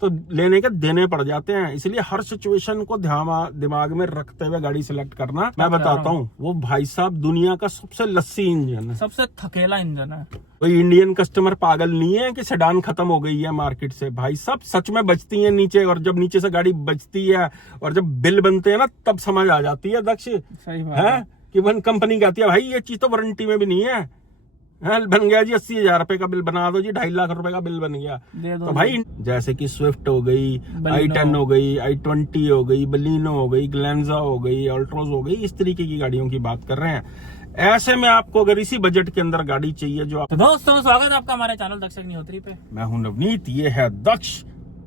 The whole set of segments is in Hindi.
तो लेने के देने पड़ जाते हैं। इसलिए हर सिचुएशन को दिमाग में रखते हुए गाड़ी सिलेक्ट करना। मैं बताता हूँ, वो भाई साहब दुनिया का सबसे लस्सी इंजन है, सबसे थकेला इंजन है। कोई इंडियन कस्टमर पागल नहीं है कि सेडान खत्म हो गई है मार्केट से। भाई साहब सच में बचती है नीचे, और जब नीचे से गाड़ी बचती है और जब बिल बनते हैं ना, तब समझ आ जाती है दक्ष सही बात है कि वन कंपनी कहती है भाई ये चीज तो वारंटी में भी नहीं है। बन गया जी 80,000 रुपए का बिल बना दो जी, 2.5 लाख रुपए का बिल बन गया। तो भाई जैसे कि स्विफ्ट हो गई, i10 हो गई, i20 हो गई, बलिनो हो गई, ग्लेंजा हो गई, अल्ट्रोज हो गई, इस तरीके की गाड़ियों की बात कर रहे हैं। ऐसे में आपको अगर इसी बजट के अंदर गाड़ी चाहिए जो तो दोस्तों स्वागत है आपका हमारे चैनल दक्ष अग्निहोत्री पे। मैं हूं नवनीत, ये है दक्ष,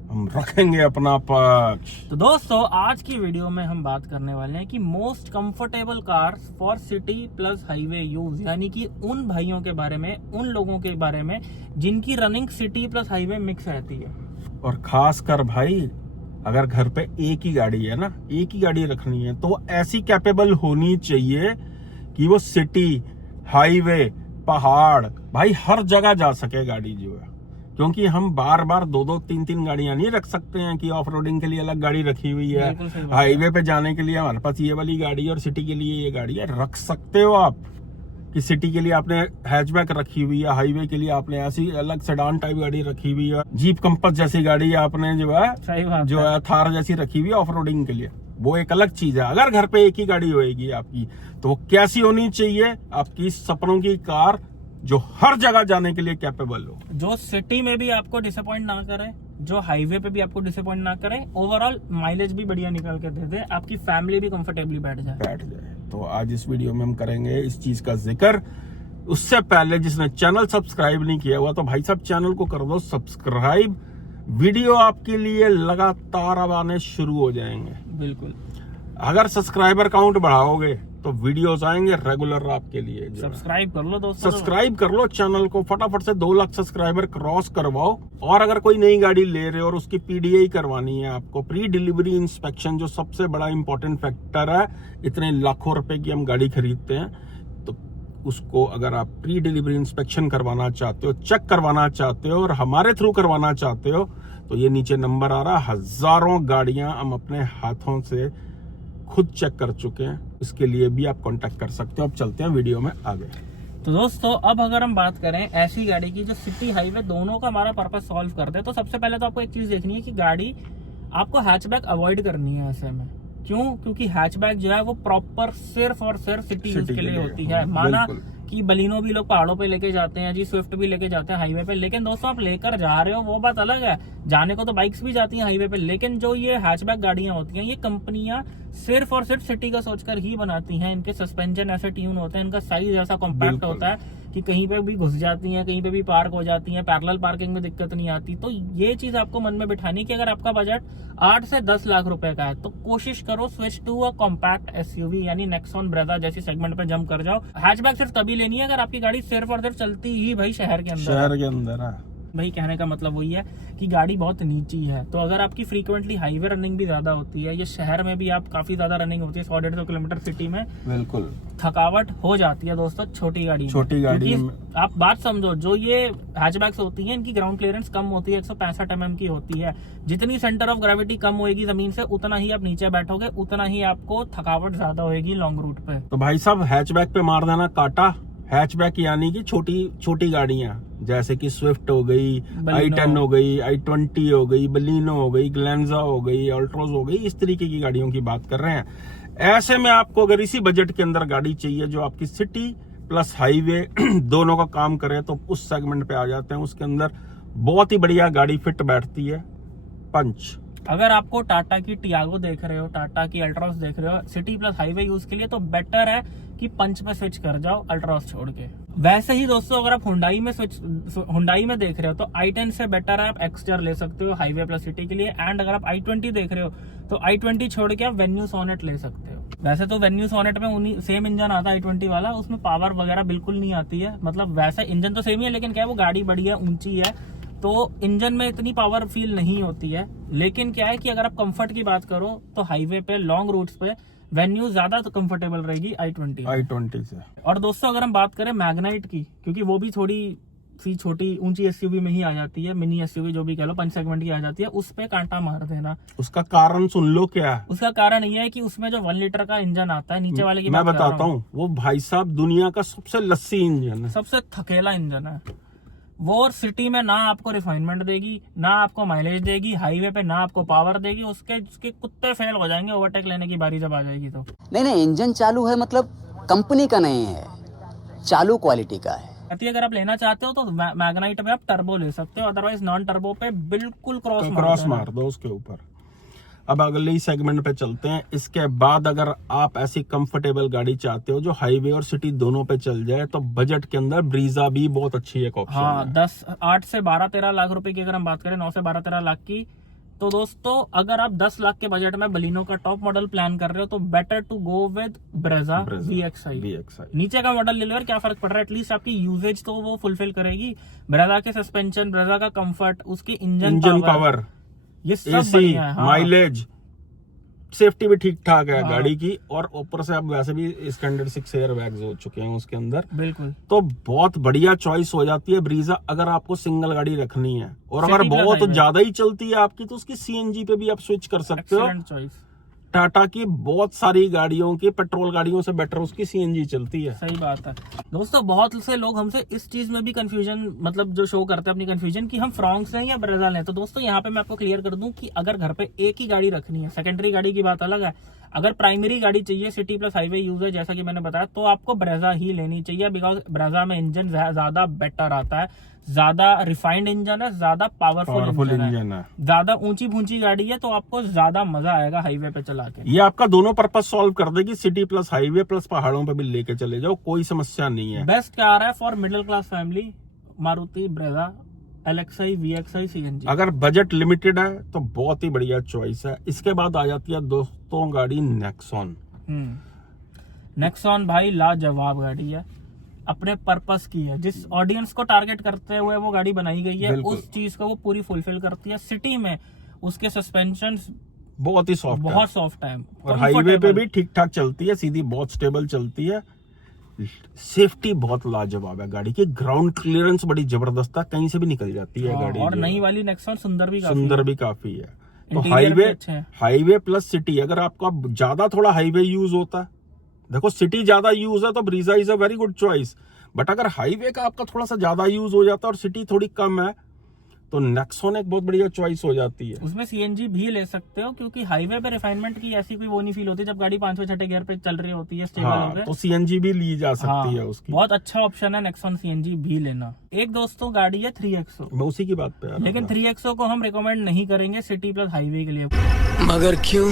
हम रखेंगे अपना पक्ष। तो दोस्तों आज की वीडियो में हम बात करने वाले हैं कि most comfortable cars for city plus highway use, यानी कि उन भाइयों के बारे में, उन लोगों के बारे में जिनकी running city plus highway mix रहती है। और खास कर भाई अगर घर पे एक ही गाड़ी है ना, एक ही गाड़ी रखनी है, तो वो ऐसी कैपेबल होनी चाहिए कि वो सिटी, हाईवे, पहाड़, भाई हर जगह जा सके गाड़ी जो है। क्योंकि हम बार बार दो तीन गाड़ियां नहीं रख सकते हैं कि ऑफ रोडिंग के लिए अलग गाड़ी रखी हुई है, हाईवे पे जाने के लिए हमारे पास ये वाली गाड़ी है और सिटी के लिए ये गाड़ी है। रख सकते हो आप कि सिटी के लिए आपने हैचबैक रखी हुई है, हाईवे के लिए आपने ऐसी अलग सेडान टाइप गाड़ी रखी हुई है, जीप कंपस जैसी गाड़ी आपने जो है थार जैसी रखी हुई है ऑफ रोडिंग के लिए, वो एक अलग चीज है। अगर घर पे एक ही गाड़ी होएगी आपकी, तो वो कैसी होनी चाहिए? आपकी सपनों की कार जो हर जगह जाने के लिए कैपेबल हो, जो सिटी में भी आपको डिसअपॉइंट ना करे, जो हाईवे पे भी आपको डिसअपॉइंट ना करे, ओवरऑल माइलेज भी बढ़िया निकाल के दे दे, आपकी फैमिली भी कंफर्टेबली बैठ जाए। तो आज इस वीडियो में हम करेंगे इस चीज का जिक्र। उससे पहले जिसने चैनल सब्सक्राइब नहीं किया हुआ, तो भाई साहब चैनल को कर दो सब्सक्राइब। वीडियो आपके लिए लगातार अब आने शुरू हो जाएंगे। बिल्कुल, अगर सब्सक्राइबर काउंट बढ़ाओगे तो वीडियोस आएंगे रेगुलर आपके लिए। सब्सक्राइब कर लो दोस्तों, सब्सक्राइब कर लो चैनल को, फटाफट से 2 लाख सब्सक्राइबर क्रॉस करवाओ। और अगर कोई नई गाड़ी ले रहे हो और उसकी पीडीआई करवानी है आपको, प्री डिलीवरी इंस्पेक्शन, जो सबसे बड़ा इंपॉर्टेंट फैक्टर है, इतने लाखों रुपए की हम गाड़ी खरीदते हैं, तो उसको अगर आप प्री डिलीवरी इंस्पेक्शन करवाना चाहते हो, चेक करवाना चाहते हो और हमारे थ्रू करवाना चाहते हो, तो ये नीचे नंबर आ रहा, हजारों गाड़ियां हम अपने हाथों से खुद चेक कर चुके हैं। इसके लिए भी आप कांटेक्ट कर सकते हो। अब चलते हैं वीडियो में आगे। तो दोस्तों अब अगर हम बात करें ऐसी गाड़ी की जो सिटी हाईवे दोनों का हमारा पर्पस सॉल्व कर दे, तो सबसे पहले तो आपको एक चीज देखनी है कि गाड़ी आपको हैचबैक अवॉइड करनी है ऐसे में। क्यों? क्योंकि हैचबैक जो है वो प्रॉपर सिर्फ और सिर्फ सिटी यूज के लिए होती है। माना कि बलिनो भी लोग पहाड़ों पे लेके जाते हैं जी, स्विफ्ट भी लेके जाते हैं हाईवे पे, लेकिन दोस्तों आप लेकर जा रहे हो वो बात अलग है। जाने को तो बाइक्स भी जाती हैं हाईवे पे, लेकिन जो ये हैचबैक गाड़ियां होती हैं, ये कंपनियां सिर्फ और सिर्फ सिटी का सोचकर ही बनाती हैं। इनके सस्पेंशन ऐसे ट्यून होते हैं, इनका साइज ऐसा कॉम्पैक्ट होता है कि कहीं पे भी घुस जाती हैं, कहीं पे भी पार्क हो जाती हैं, पैरेलल पार्किंग में दिक्कत नहीं आती। तो ये चीज आपको मन में बिठानी कि अगर आपका बजट 8 से 10 लाख रुपए का है, तो कोशिश करो switch to a compact SUV यानी नेक्सॉन ब्रेजा जैसी सेगमेंट पे जंप कर जाओ। हैचबैक सिर्फ तभी लेनी है अगर आपकी गाड़ी सिर्फ और सिर्फ चलती ही भाई शहर के अंदर है। भाई कहने का मतलब वही है कि गाड़ी बहुत नीची है, तो अगर आपकी फ्रीक्वेंटली हाईवे रनिंग भी ज्यादा होती है, ये शहर में भी आप काफी ज्यादा रनिंग होती है, 100-150 किलोमीटर सिटी में, बिल्कुल थकावट हो जाती है दोस्तों छोटी गाड़ी में। आप बात समझो, जो ये हैचबैक्स होती हैं इनकी ग्राउंड क्लियरेंस कम होती है, 165 mm की होती है। जितनी सेंटर ऑफ ग्रेविटी कम होगी जमीन से, उतना ही आप नीचे बैठोगे, उतना ही आपको थकावट ज्यादा होगी लॉन्ग रूट पे। तो भाई साहब हैचबैक पे मार देना काटा। हैचबैक यानी कि छोटी गाड़ियां, जैसे कि स्विफ्ट हो गई, i10 हो गई, i20 हो गई, बलिनो हो गई, ग्लेंजा हो गई, अल्ट्रोज हो गई, इस तरीके की गाड़ियों की बात कर रहे हैं। ऐसे में आपको अगर इसी बजट के अंदर गाड़ी चाहिए जो आपकी सिटी प्लस हाईवे दोनों का काम करे, तो उस सेगमेंट पे आ जाते हैं। उसके अंदर बहुत ही बढ़िया गाड़ी फिट बैठती है, पंच। अगर आपको टाटा की टियागो देख रहे हो, टाटा की अल्ट्रॉस देख रहे हो सिटी प्लस हाईवे यूज के लिए, तो बेटर है कि पंच पे स्विच कर जाओ अल्ट्रॉस छोड़ के। वैसे ही दोस्तों अगर आप हुंडई में देख रहे हो, तो i10 से बेटर है आप एक्सटर ले सकते हो हाईवे प्लस सिटी के लिए। एंड अगर आप i20 देख रहे हो, तो i20 छोड़ के आप वेन्यू सोनेट ले सकते हो। वैसे तो वेन्यू सोनेट में सेम इंजन आता है i20 वाला, उसमें पावर वगैरह बिल्कुल नहीं आती है। मतलब वैसे इंजन तो सेम ही है, लेकिन क्या है वो गाड़ी बड़ी है, ऊंची है, तो इंजन में इतनी पावर फील नहीं होती है। लेकिन क्या है कि अगर आप कंफर्ट की बात करो, तो हाईवे पे लॉन्ग रूट्स पे वेन्यू ज्यादा कंफर्टेबल रहेगी i20 से। और दोस्तों अगर हम बात करें मैग्नाइट की, क्योंकि वो भी थोड़ी सी छोटी ऊंची एसयूवी में ही आ जाती है, मिनी एसयूवी जो भी कह लो, 5 सेगमेंट की आ जाती है, उस पे कांटा मार देना। उसका कारण सुन लो क्या है। उसका कारण ये है कि उसमें जो 1 लीटर का इंजन आता है, नीचे वाले की मैं बात कर रहा बताता हूँ, वो भाई साहब दुनिया का सबसे लस्सी इंजन है, सबसे थकेला इंजन है वो। और सिटी में ना आपको रिफाइनमेंट देगी, ना आपको माइलेज देगी, हाईवे पे ना आपको पावर देगी, उसके कुत्ते फेल हो जाएंगे ओवरटेक लेने की बारी जब आ जाएगी तो। नहीं, इंजन चालू है मतलब कंपनी का नहीं है, चालू क्वालिटी का है। अगर आप लेना चाहते हो तो मैग्नाइट में आप टर्बो ले सकते हो, अदरवाइज नॉन टर्बो पे बिल्कुल क्रॉस मार दो उसके ऊपर। अब अगले ही सेगमेंट पे चलते हैं। इसके बाद अगर आप ऐसी कंफर्टेबल गाड़ी चाहते हो जो हाईवे और सिटी दोनों पे चल जाए, तो बजट के अंदर ब्रीजा भी बहुत अच्छी एक ऑप्शन हाँ, है। 8 से 12-13 लाख रुपए की अगर हम बात करें, 9 से 12-13 लाख की, तो दोस्तों अगर आप 10 लाख के बजट में बलिनो का टॉप मॉडल प्लान कर रहे हो तो better to go with Brezza VXI। नीचे का मॉडल ले लो यार, क्या फर्क पड़ रहा है, एटलीस्ट आपकी यूजेज तो वो फुलफिल करेगी। ब्रेजा के सस्पेंशन, ब्रेजा का कंफर्ट, उसकी इंजन पावर, ये सब बढ़िया है। हाँ। माइलेज, सेफ्टी भी ठीक ठाक है हाँ। गाड़ी की, और ऊपर से अब वैसे भी स्टैंडर्ड 6 एयर बैग्स हो चुके हैं उसके अंदर, बिल्कुल। तो बहुत बढ़िया चॉइस हो जाती है ब्रीजा अगर आपको सिंगल गाड़ी रखनी है। और अगर City plus बहुत highway। ज्यादा ही चलती है आपकी, तो उसकी CNG पे भी आप स्विच कर सकते हो। Excellent choice. टाटा की बहुत सारी गाड़ियों की, पेट्रोल गाड़ियों से बेटर उसकी CNG चलती है। सही बात है दोस्तों। बहुत से लोग हमसे इस चीज में भी कंफ्यूजन, मतलब जो शो करते हैं अपनी कंफ्यूजन कि हम फ्रॉन्क्स लें या ब्रेजा लें। तो दोस्तों यहाँ पे मैं आपको क्लियर कर दूं कि अगर घर पे एक ही गाड़ी रखनी है, सेकेंडरी गाड़ी की बात अलग है, अगर प्राइमरी गाड़ी चाहिए सिटी प्लस हाईवे यूज है, जैसा कि मैंने बताया, तो आपको ब्रेजा ही लेनी चाहिए। बिकॉज ब्रेजा में इंजन ज्यादा बेटर आता है, ज्यादा रिफाइंड इंजन है, ज्यादा पावरफुल इंजन है, ज्यादा ऊंची भूंची गाड़ी है, तो आपको ज्यादा मजा आएगा हाईवे पे चला के। ये आपका दोनों पर्पस सॉल्व कर देगी, सिटी प्लस हाईवे प्लस पहाड़ों पे भी लेके चले जाओ, कोई समस्या नहीं है। बेस्ट कार है for middle class family, Maruti Brezza LXI VXI CNG। अगर बजट लिमिटेड है तो बहुत ही बढ़िया चॉइस है। इसके बाद आ जाती है दोस्तों गाड़ी नेक्सॉन। नेक्सॉन भाई लाजवाब गाड़ी है, अपने पर्पस की है, जिस ऑडियंस को टारगेट करते हुए वो गाड़ी बनाई गई है, उस चीज को वो पूरी फुलफिल करती है। सिटी में उसके सस्पेंशन बहुत ही सॉफ्ट है और हाईवे पे भी ठीक ठाक चलती है, सीधी बहुत स्टेबल चलती है। सेफ्टी बहुत लाजवाब है गाड़ी की, ग्राउंड क्लियरेंस बड़ी जबरदस्त है, कहीं से भी निकल जाती है गाड़ी। और नई वाली नेक्सॉन सुंदर भी काफी है। तो इंटीरियर हाईवे प्लस सिटी, अगर आपका ज्यादा थोड़ा हाईवे यूज होता है, देखो सिटी ज्यादा यूज है तो Brezza is a very good choice, but अगर हाईवे का आपका थोड़ा सा ज्यादा यूज हो जाता है और सिटी थोड़ी कम है, तो नेक्सॉन एक बहुत बढ़िया चॉइस हो जाती है। उसमें CNG भी ले सकते हो, क्योंकि हाईवे पे रिफाइनमेंट की ऐसी कोई वो नहीं फील होती जब गाड़ी 5वें-6ठे गियर पे चल रही होती है स्टेबल होकर। तो CNG भी ली जा सकती है उसकी। बहुत अच्छा ऑप्शन है नेक्सॉन CNG भी लेना। एक दोस्तों गाड़ी है 3XO, मैं उसी की बात पे, लेकिन 3XO को हम रिकमेंड नहीं करेंगे सिटी प्लस हाईवे के लिए। मगर क्यों?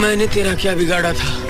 मैंने तेरा क्या बिगाड़ा था?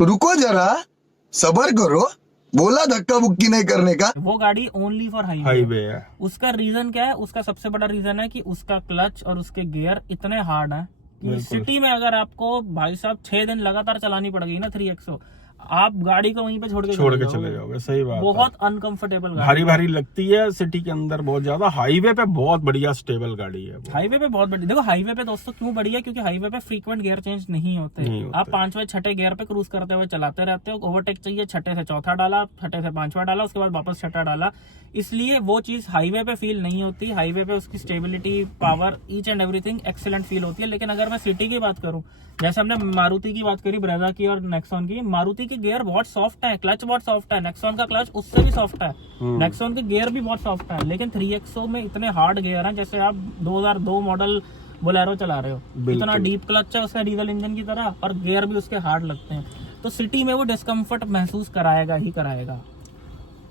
रुको जरा, सबर करो, बोला धक्का मुक्की नहीं करने का। वो गाड़ी ओनली फॉर हाईवे है। उसका रीजन क्या है? उसका सबसे बड़ा रीजन है कि उसका क्लच और उसके गियर इतने हार्ड है कि सिटी में अगर आपको भाई साहब 6 दिन लगातार चलानी पड़ेगी ना 3XO, आप गाड़ी को वहीं पे छोड़ के चले जाओगे। सही बात, बहुत अनकंफर्टेबल भारी भारी लगती है सिटी के अंदर बहुत ज्यादा। हाईवे पे बहुत बढ़िया स्टेबल गाड़ी है वो। हाईवे पे बहुत बढ़िया। देखो हाईवे पे दोस्तों क्यों बढ़िया, क्योंकि हाईवे पे फ्रीक्वेंट गियर चेंज नहीं होते। आप 5वें-6ठे गियर पे क्रूज करते हुए चलाते रहते हो। ओवरटेक चाहिए, 6ठे से 4था डाला, 6ठे से 5वां डाला, उसके बाद वापस 6ठा डाला, इसलिए वो चीज हाईवे पे फील नहीं होती। हाईवे पे उसकी stability, power, each and everything excellent feel होती है। लेकिन अगर मैं सिटी की बात करूं, जैसे हमने मारुति की बात करी, ब्रेजा की और नेक्सॉन की, मारुति के गियर बहुत सॉफ्ट है, क्लच बहुत सॉफ्ट है, नेक्सॉन का क्लच उससे भी सॉफ्ट है, नेक्सॉन के गियर भी बहुत सॉफ्ट है। लेकिन 3XO में इतने हार्ड गियर हैं, जैसे आप 2002 मॉडल बोलेरो चला रहे हो, इतना डीप क्लच है उसका डीजल इंजन की तरह, और गियर भी उसके हार्ड लगते हैं। तो सिटी में वो डिस्कम्फर्ट महसूस कराएगा ही कराएगा।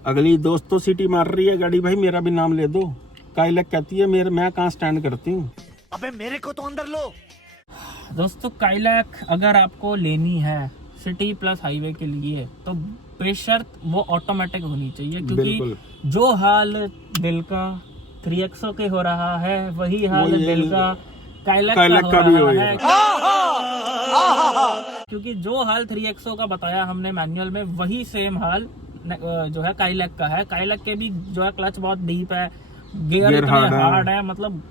अगली दोस्तों सिटी मार रही है गाड़ी, भाई मेरा भी नाम ले दो। काइलैक कहती है मैं कहाँ स्टैंड करती हूँ। अबे मेरे को तो अंदर लो। दोस्तों काइलैक अगर आपको लेनी है सिटी प्लस हाईवे के लिए, तो बेशर्त वो ऑटोमेटिक होनी चाहिए, क्योंकि जो हाल दिल का 3XO के हो रहा है, वही हाल दिल का काइलैक का भी हो रहा है। क्योंकि जो हाल 3XO का बताया हमने मैनुअल में, वही सेम हाल जो है काइलैक का है। काइलैक के भी जो है क्लच बहुत डीप है, गियर इतने हार्ड है, मतलब।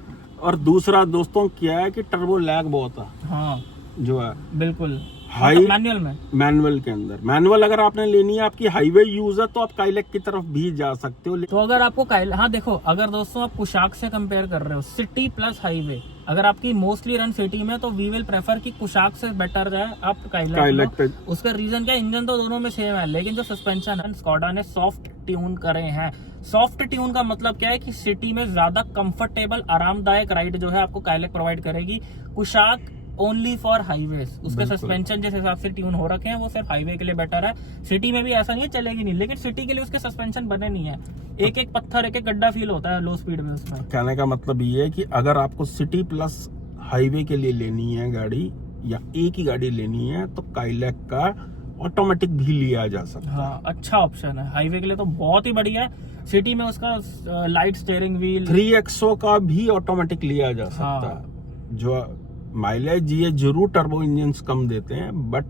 और दूसरा दोस्तों क्या है कि टर्बो लैग बहुत है। हाँ जो है बिल्कुल, हाई मैनुअल में। मैनुअल के अंदर, मैनुअल अगर आपने लेनी है, आपकी हाईवे यूज है, तो आप काइलैक की तरफ भी जा सकते हो। तो अगर आपको हाँ देखो, अगर दोस्तों आप कुशाक से कंपेयर कर रहे हो, सिटी प्लस हाईवे, अगर आपकी मोस्टली रन सिटी में, तो वी विल प्रेफर कि कुशाक से बेटर जाए आप काइलैक पे उसका रीजन क्या, इंजन तो दोनों में सेम है, लेकिन जो सस्पेंशन है स्कोडा ने सॉफ्ट ट्यून करे हैं। सॉफ्ट ट्यून का मतलब क्या है कि सिटी में ज्यादा कंफर्टेबल आरामदायक राइड जो है आपको काइलैक प्रोवाइड करेगी। कुशाक ओनली फॉर हाईवेज, उसके सस्पेंशन जिस हिसाब से ट्यून हो रखे हैं वो सिर्फ हाईवे के लिए बेटर है। सिटी में भी ऐसा नहीं है, चलेगी नहीं, लेकिन सिटी के लिए उसके सस्पेंशन बने नहीं है। एक एक पत्थर, एक एक गड्ढा फील होता है लो स्पीड में उसमें। कहने का मतलब ये है कि अगर आपको सिटी प्लस हाईवे के लिए लेनी है गाड़ी, या एक ही गाड़ी लेनी है, तो काइलैक का ऑटोमेटिक भी लिया जा सकता है। हाँ, अच्छा ऑप्शन है हाईवे के लिए तो बहुत ही बढ़िया है। सिटी में उसका लाइट स्टीयरिंग व्हील, 3XO का भी ऑटोमेटिक लिया जा सकता हाँ। है, जो माइलेज ये जरूर टर्बो इंजन कम देते हैं, बट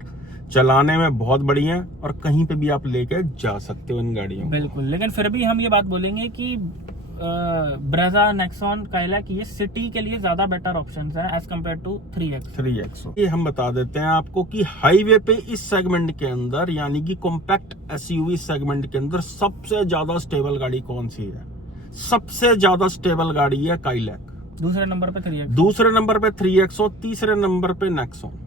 चलाने में बहुत बढ़िया है, और कहीं पे भी आप लेके जा सकते हो इन गाड़ियों को। बिल्कुल। लेकिन फिर भी हम ये बात बोलेंगे कि ब्रेजा, नेक्सॉन, काइलैक ये सिटी के लिए ज्यादा बेटर ऑप्शंस हैं एज कम्पेयर टू 3XO। ये हम बता देते हैं आपको कि हाईवे पे इस सेगमेंट के अंदर, यानी कि कॉम्पैक्ट एसयूवी सेगमेंट के अंदर सबसे ज्यादा स्टेबल गाड़ी कौन सी है? सबसे ज्यादा स्टेबल गाड़ी है काइलैक, दूसरे नंबर पे 3XO, दूसरे नंबर पे 3XO, तीसरे नंबर पे नेक्सॉन।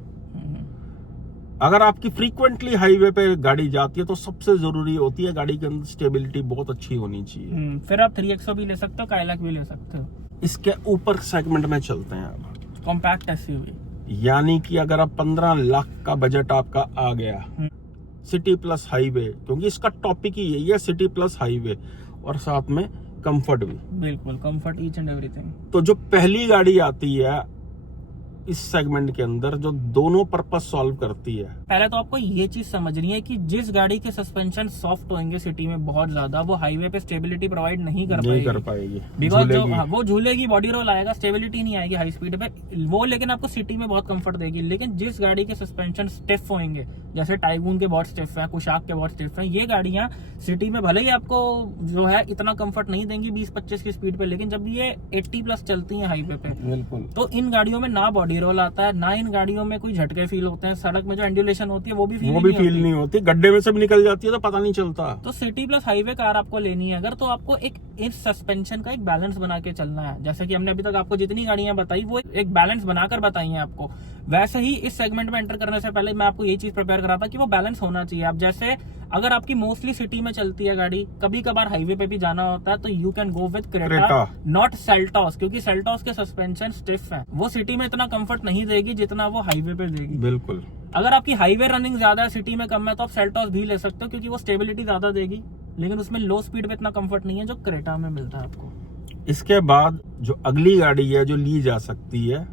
अगर आपकी फ्रीक्वेंटली हाईवे पे गाड़ी जाती है तो सबसे जरूरी होती है गाड़ी के अंदर स्टेबिलिटी बहुत अच्छी होनी चाहिए। फिर आप 3XO भी ले सकते हो, काइलैक भी ले सकते हो। इसके ऊपर सेगमेंट में चलते हैं अब, कॉम्पैक्ट एसयूवी, यानी कि अगर आप 15 लाख का बजट आपका आ गया, सिटी प्लस हाईवे, क्योंकि इसका टॉपिक ही यही है, सिटी प्लस हाईवे, और साथ में कंफर्ट भी। बिल्कुल कंफर्ट, ईच एंड एवरीथिंग। तो जो पहली गाड़ी आती है इस सेगमेंट के अंदर, जो दोनों पर्पस सॉल्व करती है, पहले तो आपको ये चीज समझनी है कि जिस गाड़ी के सस्पेंशन सॉफ्ट होंगे सिटी में बहुत ज्यादा, वो हाईवे पे स्टेबिलिटी प्रोवाइड नहीं कर पाएगी। बिकॉज जो वो झूलेगी, बॉडी रोल आएगा, स्टेबिलिटी नहीं आएगी हाई स्पीड पे वो, लेकिन आपको सिटी में बहुत कंफर्ट देगी। लेकिन जिस गाड़ी के सस्पेंशन स्टिफ होंगे, जैसे टाइगून के बहुत स्टिफ है, कुशाक के बहुत स्टिफ है, ये गाड़ियां सिटी में भले ही आपको जो है इतना कंफर्ट नहीं देंगी 20-25 की स्पीड पे, लेकिन जब ये 80 प्लस चलती है हाईवे पे, बिल्कुल, तो इन गाड़ियों में ना बॉडी रोल आता है, ना इन गाड़ियों में कोई झटके फील होते हैं। सड़क में जो एंडुलेशन होती है वो भी फील नहीं होती, गड्ढे में से भी निकल जाती है तो पता नहीं चलता। तो सिटी प्लस हाईवे कार आपको लेनी है अगर, तो आपको एक इस सस्पेंशन का एक बैलेंस बना के चलना है। जैसे कि हमने अभी तक आपको जितनी गाड़ियां बताई वो एक बैलेंस बनाकर बताई हैं आपको, वैसे ही इस सेगमेंट में एंटर करने से पहले मैं आपको ये चीज प्रिपेयर करा था कि वो बैलेंस होना चाहिए। अब जैसे अगर आपकी मोस्टली सिटी में चलती है गाड़ी, कभी कभार हाईवे पे भी जाना होता है, तो you can go with Creta, not Seltos, क्योंकि सेल्टॉस के सस्पेंशन स्टिफ हैं, वो सिटी में इतना कंफर्ट नहीं देगी जितना वो हाईवे पे देगी। बिल्कुल। अगर आपकी हाईवे रनिंग ज्यादा है, सिटी में कम है, तो आप सेल्टॉस भी ले सकते हो, क्योंकि वो स्टेबिलिटी ज्यादा देगी, लेकिन उसमें लो स्पीड पे इतना कंफर्ट नहीं है जो क्रेटा में मिलता है आपको। इसके बाद जो अगली गाड़ी है जो ली जा सकती है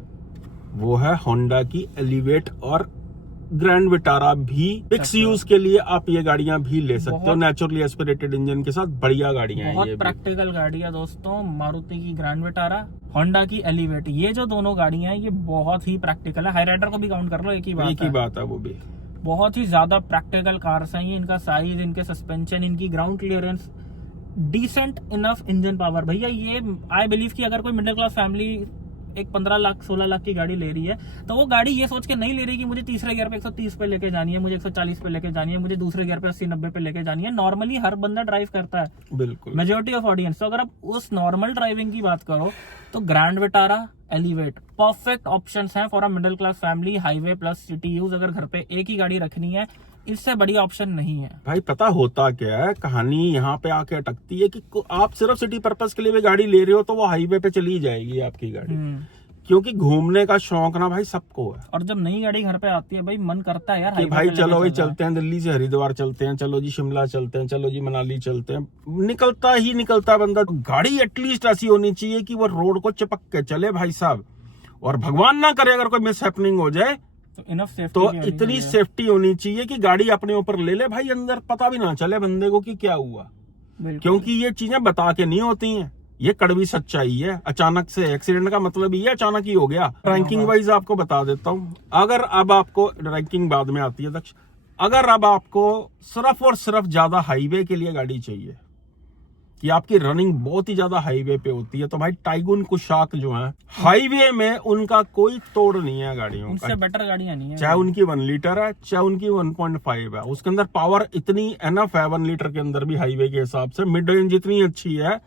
वो है होंडा की एलिवेट और ग्रैंड विटारा भी। फिक्स यूज के लिए आप ये गाड़ियां भी ले सकते हो, नेचुरली एस्पिरेटेड इंजन के साथ बढ़िया गाड़ियां हैं। बहुत प्रैक्टिकल गाड़ी है दोस्तों, मारुति की ग्रैंड विटारा, होंडा की एलिवेट, ये जो दोनों गाड़ियां हैं ये बहुत ही प्रैक्टिकल है। हाईराइडर को भी काउंट कर लो, एक ही बात है, वो भी बहुत ही ज्यादा प्रैक्टिकल कार्स हैं ये। इनका साइज, इनके सस्पेंशन, इनकी ground clearance, decent enough engine power. भैया ये आई बिलीव कि अगर कोई मिडिल क्लास फैमिली एक 15 लाख 16 लाख की गाड़ी ले रही है, तो वो गाड़ी ये सोच के नहीं ले रही कि मुझे तीसरे गियर पे 130 पे लेके जानी है, मुझे 140 पे लेके जानी है, मुझे दूसरे गियर पे 80-90 पे लेके जानी है। नॉर्मली हर बंदा ड्राइव करता है, बिल्कुल, मेजोरिटी ऑफ ऑडियंस। तो अगर आप उस नॉर्मल ड्राइविंग की बात करो तो Grand Vitara, Elevate perfect options हैं for a middle class family, highway plus city use. अगर घर पे एक ही गाड़ी रखनी है, इससे बढ़िया ऑप्शन नहीं है भाई। पता होता क्या है, कहानी यहाँ पे आके अटकती है कि आप सिर्फ सिटी पर्पस के लिए भी गाड़ी ले रहे हो तो वो हाईवे पे चली जाएगी आपकी गाड़ी, क्योंकि घूमने का शौक ना भाई सबको है। और जब नई गाड़ी घर पे आती है भाई, मन करता है यार कि भाई चलो भाई चलते हैं, दिल्ली से हरिद्वार चलते हैं, चलो जी शिमला चलते हैं, चलो जी मनाली चलते हैं, निकलता ही निकलता बंदा। गाड़ी एटलीस्ट ऐसी होनी चाहिए कि वो रोड को चिपक के चले भाई साहब, और भगवान ना करे अगर कोई मिस हैपनिंग हो जाए तो इनफ सेफ्टी, तो इतनी सेफ्टी होनी चाहिए कि गाड़ी अपने ऊपर ले ले भाई, अंदर पता भी ना चले बंदे को कि क्या हुआ, क्योंकि ये चीजें बता के नहीं होती हैं, ये कड़वी सच्चाई है। अचानक से एक्सीडेंट का मतलब ये अचानक ही हो गया। रैंकिंग वाइज आपको बता देता हूँ, अगर अब आपको रैंकिंग बाद में आती है दक्ष, अगर अब आपको सिर्फ और सिर्फ ज्यादा हाईवे के लिए गाड़ी चाहिए कि आपकी रनिंग बहुत ही ज्यादा हाईवे पे होती है, तो भाई टाइगुन कुशाक जो है हाईवे में उनका कोई तोड़ नहीं है गाड़ियों उनसे का। बेटर गाड़ियां नहीं है। चाहे उनकी 1 लीटर है, चाहे उनकी 1.5 है, उसके अंदर पावर इतनी एनफ है 1 लीटर के अंदर भी हाईवे के हिसाब से। मिड रेंज इतनी अच्छी है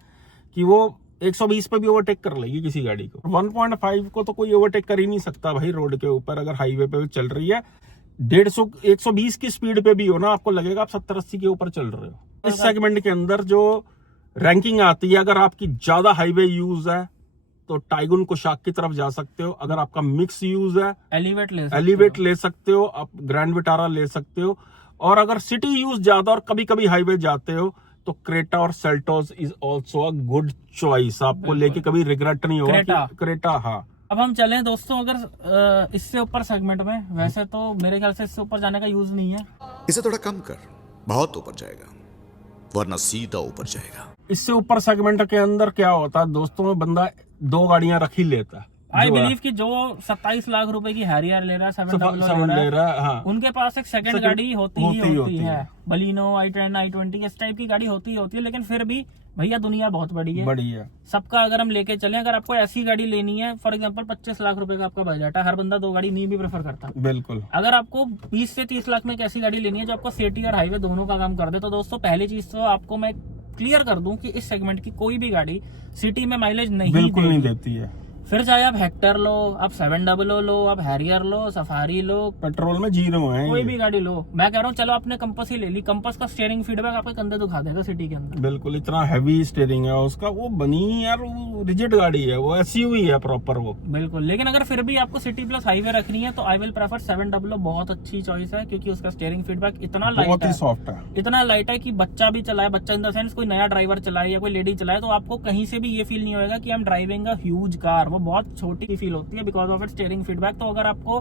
कि वो 120 पे भी ओवरटेक कर लेगी किसी गाड़ी को। 1.5 को तो कोई ओवरटेक कर ही नहीं सकता भाई रोड के ऊपर, अगर हाईवे पे चल रही है। 150 120 की स्पीड पे भी हो ना, आपको लगेगा आप 70-80 के ऊपर चल रहे हो। इस सेगमेंट के अंदर जो रैंकिंग आती है, अगर आपकी ज्यादा हाईवे यूज है तो टाइगुन कुशाक की तरफ जा सकते हो। अगर आपका मिक्स यूज है, एलिवेट ले सकते हो, आप ग्रैंड विटारा ले सकते हो। और अगर सिटी यूज ज्यादा और कभी कभी हाईवे जाते हो तो क्रेटा और Seltos is also a good choice. आपको लेके कभी रिग्रेट नहीं होगा। क्रेटा, हाँ। अब हम चलें दोस्तों, अगर इससे ऊपर सेगमेंट में, वैसे तो मेरे ख्याल से इससे ऊपर जाने का यूज नहीं है। इसे थोड़ा कम कर, बहुत ऊपर जाएगा, वरना सीधा ऊपर जाएगा। इससे ऊपर सेगमेंट के अंदर क्या होता है दोस्तों, में बंदा 2 गाड़ियां रख ही लेता है। आई बिलीव कि जो 27 लाख रुपए की हैरियर ले रहा है, 700 ले रहा है, हाँ। उनके पास एक सेकंड गाड़ी होती है। बलिनो, i10, i20 इस टाइप की गाड़ी होती है। लेकिन फिर भी भैया दुनिया बहुत बड़ी है। सबका अगर हम लेके चलें, अगर आपको ऐसी गाड़ी लेनी है, फॉर एग्जांपल 25 लाख रुपए का आपका बजट है, हर बंदा 2 गाड़ी नहीं भी प्रेफर करता। बिल्कुल। अगर आपको 20 से 30 लाख में एक ऐसी गाड़ी लेनी है जो आपको सिटी और हाईवे दोनों का काम कर दे, तो दोस्तों पहली चीज तो आपको मैं क्लियर कर दूं कि इस सेगमेंट की कोई भी गाड़ी सिटी में माइलेज बिल्कुल नहीं देती है। फिर चाहे आप हेक्टर लो, आप 700 लो, आप हैरियर लो, सफारी लो, पेट्रोल में 0 है, कोई भी गाड़ी लो। मैं कह रहा हूँ चलो आपने कंपस ही ले ली, कंपस का स्टीयरिंग फीडबैक आपके कंधे दुखा देगा सिटी के अंदर। बिल्कुल, इतना हैवी स्टीयरिंग है उसका, वो बनी यार, वो रिजिड गाड़ी है, वो एसयूवी है प्रॉपर वो। बिल्कुल, लेकिन अगर फिर भी आपको सिटी प्लस हाईवे रखनी है तो आई विल प्रेफर 700। बहुत अच्छी चॉइस है क्योंकि उसका स्टीयरिंग फीडबैक इतना लाइट है, सॉफ्ट है, इतना लाइट है कि बच्चा भी चलाए, बच्चा इन द सेंस कोई नया ड्राइवर चलाए या कोई लेडी चलाए, तो आपको कहीं से भी ये फील नहीं होगा कि I am driving a huge car. वो बहुत छोटी फील होती है because of it steering feedback. तो अगर आपको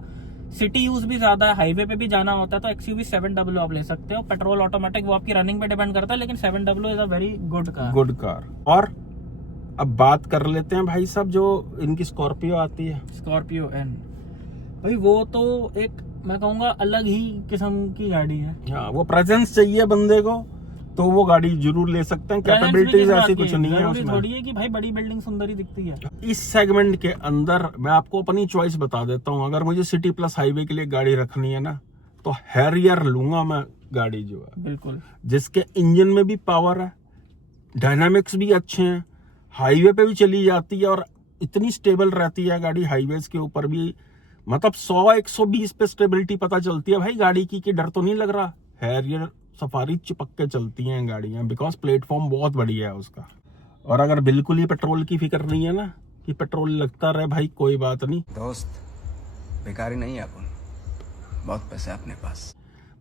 सिटी यूज भी ज्यादा है, हाईवे पे भी जाना होता है, तो XUV 700 आप ले सकते हो। पेट्रोल ऑटोमेटिक, वो आपकी रनिंग पे डिपेंड करता है, लेकिन 700 is a very good car. और अब बात कर लेते हैं भाई साहब जो इनकी स्कॉर्पियो आती है, स्कॉर्पियो एन। भाई वो तो एक मैं कहूंगा अलग ही किस्म की गाड़ी है। हाँ, वो प्रेजेंस चाहिए बंदे को तो वो गाड़ी जरूर ले सकते हैं। कैपेबिलिटीज ऐसी कुछ नहीं है उसमें। थोड़ी है कि भाई बड़ी बिल्डिंग सुंदर ही दिखती है। इस सेगमेंट के अंदर मैं आपको अपनी चॉइस बता देता हूँ। अगर मुझे सिटी प्लस हाईवे के लिए गाड़ी रखनी है ना, तो हैरियर लूंगा मैं गाड़ी, जो है बिल्कुल, जिसके इंजन में भी पावर है, डायनामिक्स भी अच्छे हैं, हाईवे पे भी चली जाती है और इतनी स्टेबल रहती है गाड़ी। हाईवेज के ऊपर भी मतलब 100-120 पे स्टेबिलिटी पता चलती है भाई गाड़ी की, कि डर तो नहीं लग रहा। हैरियर सफारी चिपक के चलती हैं गाड़ियां, बिकॉज प्लेटफॉर्म बहुत बढ़िया है उसका। और अगर बिल्कुल ही पेट्रोल की फिक्र नहीं है ना, कि पेट्रोल लगता रहे, भाई कोई बात नहीं दोस्त, बेकारी नहीं है अपन, बहुत पैसे अपने पास।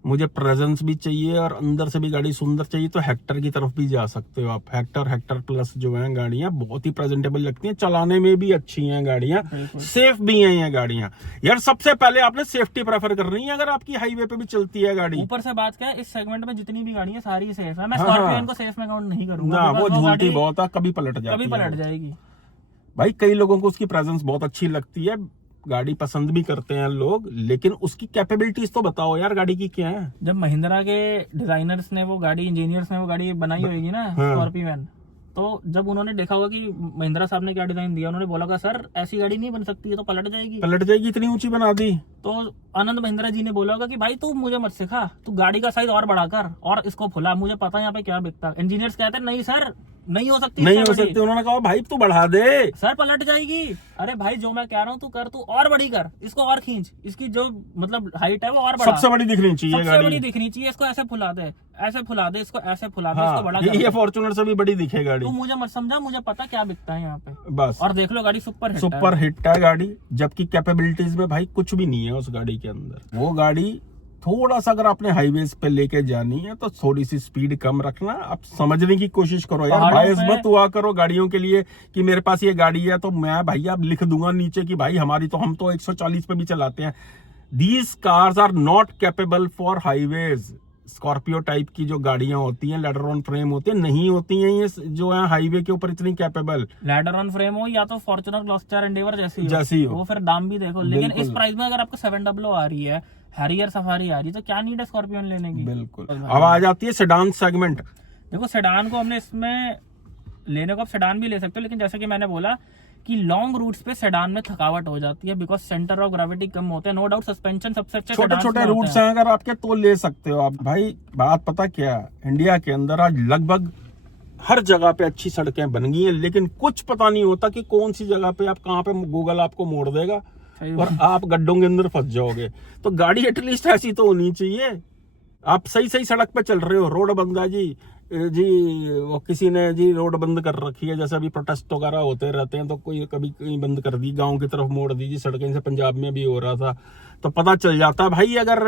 मुझे प्रेजेंस भी चाहिए और अंदर से भी गाड़ी सुंदर चाहिए, तो हेक्टर की तरफ भी जा सकते हो आप। हेक्टर प्लस जो है गाड़ियां बहुत ही प्रेजेंटेबल लगती हैं, चलाने में भी अच्छी हैं गाड़ियां, सेफ भी हैं ये गाड़ियां। यार सबसे पहले आपने सेफ्टी प्रेफर करनी है अगर आपकी हाईवे पे भी चलती है गाड़ी। ऊपर से बात क्या है, इस सेगमेंट में जितनी भी गाड़ियां सारी सेफ है। मैं स्कॉर्पियो को सेफ में काउंट नहीं करूंगा ना, वो झूठी बहुत है, कभी पलट जाएगी भाई। कई लोगों को उसकी प्रेजेंस बहुत अच्छी लगती है, गाड़ी पसंद भी करते हैं लोग, लेकिन उसकी कैपेबिलिटीज तो बताओ यार गाड़ी की क्या है। जब महिंद्रा के डिजाइनर्स ने वो गाड़ी, इंजीनियर्स ने वो गाड़ी बनाई होगी ना, स्कॉर्पियो वैन, तो जब उन्होंने देखा होगा कि महिंद्रा साहब ने क्या डिजाइन दिया, उन्होंने बोला कि सर ऐसी गाड़ी नहीं बन सकती है, तो पलट जाएगी, इतनी ऊंची बना दी। तो आनंद महिंद्रा जी ने बोला होगा कि भाई तू मुझे मत सिखा, तू गाड़ी का साइज और बढ़ाकर और इसको फुला, मुझे पता है यहाँ पे क्या बिकता है। इंजीनियर्स कहते हैं नहीं सर, नहीं हो सकती। उन्होंने कहा भाई तू बढ़ा दे, सर पलट जाएगी। अरे भाई जो मैं कह रहा हूँ तू कर, तू और बड़ी कर, इसको और खींच, इसकी जो मतलब हाइट है वो और बढ़ा, सबसे बड़ी दिखनी चाहिए, इसको ऐसे फुला दे, इसको ऐसे फुला दे, इसको बड़ा कर। ये फॉर्च्यूनर से भी बड़ी दिखे गाड़ी। तू मुझे मत समझा, मुझे पता क्या बिकता है यहाँ पे बस। और देख लो गाड़ी सुपर हिट है गाड़ी, जबकि कैपेबिलिटीज में भाई कुछ भी नहीं है उस गाड़ी के अंदर। वो गाड़ी थोड़ा सा अगर आपने हाईवेज पे लेके जानी है तो थोड़ी सी स्पीड कम रखना, आप समझने की कोशिश करो यार। बायस मत हुआ करो गाड़ियों के लिए कि मेरे पास ये गाड़ी है तो मैं भैया लिख दूंगा नीचे कि भाई हमारी तो, हम तो 140 पे भी चलाते हैं। These cars are not capable for highways. Scorpio type की जो गाड़ियां होती हैं, लेडर ऑन फ्रेम होती है, नहीं होती हैं ये जो है हाईवे के ऊपर इतनी कैपेबल। लेडर ऑन फ्रेम हो या तो फॉर्च्यूनर, ग्लॉस्टर, एंडेवर जैसी हो, वो फिर दाम भी देखो। लेकिन इस प्राइस में अगर आपको 700 आ रही है, हैरियर सफारी आ रही है, तो क्या नीड है स्कॉर्पियो लेने की। बिल्कुल। अब आ जाती है सेडान सेगमेंट। देखो सेडान को हमने इसमें लेने को आप सेडान भी ले सकते हो, लेकिन जैसा कि मैंने बोला कि लॉन्ग रूट्स पे सेडान में थकावट हो जाती है, बिकॉज सेंटर ऑफ ग्रेविटी कम होते हैं। नो डाउट सस्पेंशन सबसे अच्छे छोटे sedans छोटे में होते रूट्स हैं अगर आपके तो ले सकते हो आप। भाई बात पता क्या है, इंडिया के अंदर आज लगभग हर जगह पे अच्छी सड़कें बन गई हैं, लेकिन कुछ पता नहीं होता कि कौन सी जगह पे आप कहाँ पे गूगल आपको मोड़ देगा सही और आप गड्ढों के अंदर फंस जाओगे। तो गाड़ी एटलीस्ट ऐसी तो होनी चाहिए। आप सही सही सड़क पे चल रहे हो, रोड बंद है जी वो किसी ने जी रोड बंद कर रखी है, जैसे अभी प्रोटेस्ट वगैरह होते रहते हैं तो कोई कभी कहीं बंद कर दी, गांव की तरफ मोड़ दी जी सड़कें, से पंजाब में भी हो रहा था। तो पता चल जाता है भाई अगर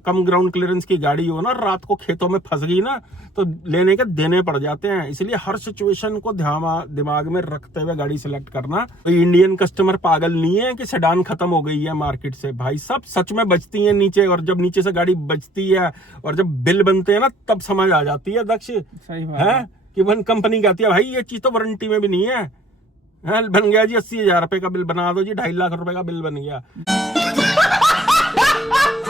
कम ग्राउंड क्लियरेंस की गाड़ी हो ना, रात को खेतों में फंस गई ना तो लेने के देने पड़ जाते हैं। इसलिए हर सिचुएशन को दिमाग में रखते हुए गाड़ी सिलेक्ट करना। तो इंडियन कस्टमर पागल नहीं है कि सेडान खत्म हो गई है मार्केट से, भाई सब सच में बचती है नीचे, और जब नीचे से गाड़ी बचती है और जब बिल बनते हैं ना तब समझ आ जाती है दक्ष सही बात है कि वन कंपनी कहती है भाई ये चीज तो वारंटी में भी नहीं है, बन गया जी 80,000 रुपए का बिल बना दो जी, 2.5 लाख रुपए का बिल बन गया।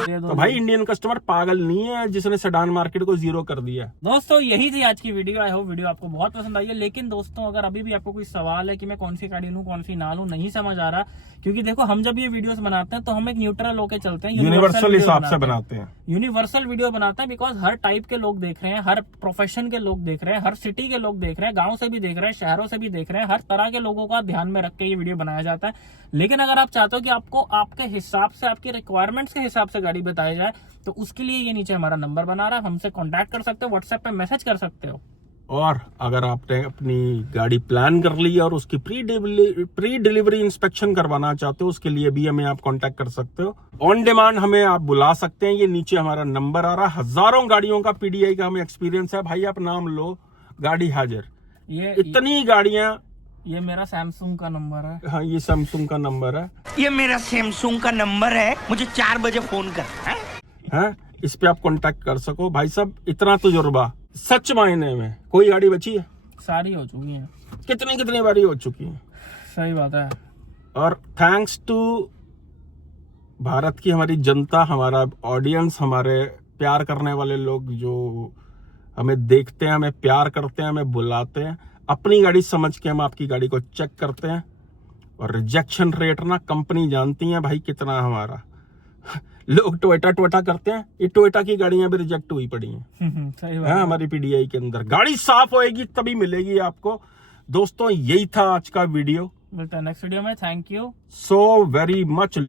तो भाई इंडियन कस्टमर पागल नहीं है जिसने सेडान मार्केट को जीरो कर दिया। दोस्तों यही थी आज की वीडियो। आई होप वीडियो आपको बहुत पसंद आई है। लेकिन दोस्तों अगर अभी भी आपको कोई सवाल है कि मैं कौन सी गाड़ी लूं कौन सी ना लूं, नहीं समझ आ रहा, क्योंकि देखो हम जब ये वीडियोस बनाते हैं तो हम एक न्यूट्रल होके चलते हैं, यूनिवर्सल हिसाब से बनाते हैं, यूनिवर्सल वीडियो बनाते हैं, बिकॉज हर टाइप के लोग देख रहे हैं, हर प्रोफेशन के लोग देख रहे हैं, हर सिटी के लोग देख रहे हैं, गांव से भी देख रहे हैं, शहरों से भी देख रहे हैं, हर तरह के लोगों का ध्यान में रख के ये वीडियो बनाया जाता है। लेकिन अगर आप चाहते हो कि आपको आपके हिसाब से, आपकी रिक्वायरमेंट्स के हिसाब से गाड़ी बताई जाए, तो उसके लिए ये नीचे हमारा नंबर बना रहा है, हमसे कांटेक्ट कर सकते हो, व्हाट्सएप पे मैसेज कर सकते हो। और अगर आपने अपनी गाड़ी प्लान कर ली और उसकी प्री डिलीवरी इंस्पेक्शन करवाना चाहते हो, उसके लिए भी हमें आप कांटेक्ट कर सकते हो। ऑन डिमांड हमें आप बुला सकते हैं, ये नीचे हमारा नंबर आ रहा है। हजारों गाड़ियों का पीडीआई का हमें एक्सपीरियंस है भाई, आप नाम लो, गाड़ी हाजिर। ये इतनी गाड़ियां, ये मेरा सैमसंग का नंबर है। हाँ ये सैमसंग का नंबर है, ये मेरा सैमसंग का नंबर है, मुझे 4 बजे फोन कर है इस पे आप कांटेक्ट कर सको। भाई साहब इतना तजुर्बा, सच मायने में कोई गाड़ी बची है? सारी हो चुकी है, कितनी बारी हो चुकी है। सही बात है। और थैंक्स टू भारत की हमारी जनता, हमारा ऑडियंस, हमारे प्यार करने वाले लोग जो हमें देखते हैं, हमें प्यार करते हैं, हमें बुलाते हैं, अपनी गाड़ी समझ के हम आपकी गाड़ी को चेक करते हैं। और रिजेक्शन रेट ना कंपनी जानती है भाई कितना हमारा। लोग टोयोटा करते हैं, ये टोयोटा की गाड़ियां भी रिजेक्ट हुई पड़ी हैं। सही बात है है। हमारी पीडीआई के अंदर। गाड़ी साफ होएगी तभी मिलेगी आपको। दोस्तों यही था आज का वीडियो। मिलता है नेक्स्ट वीडियो में। Thank you so very much.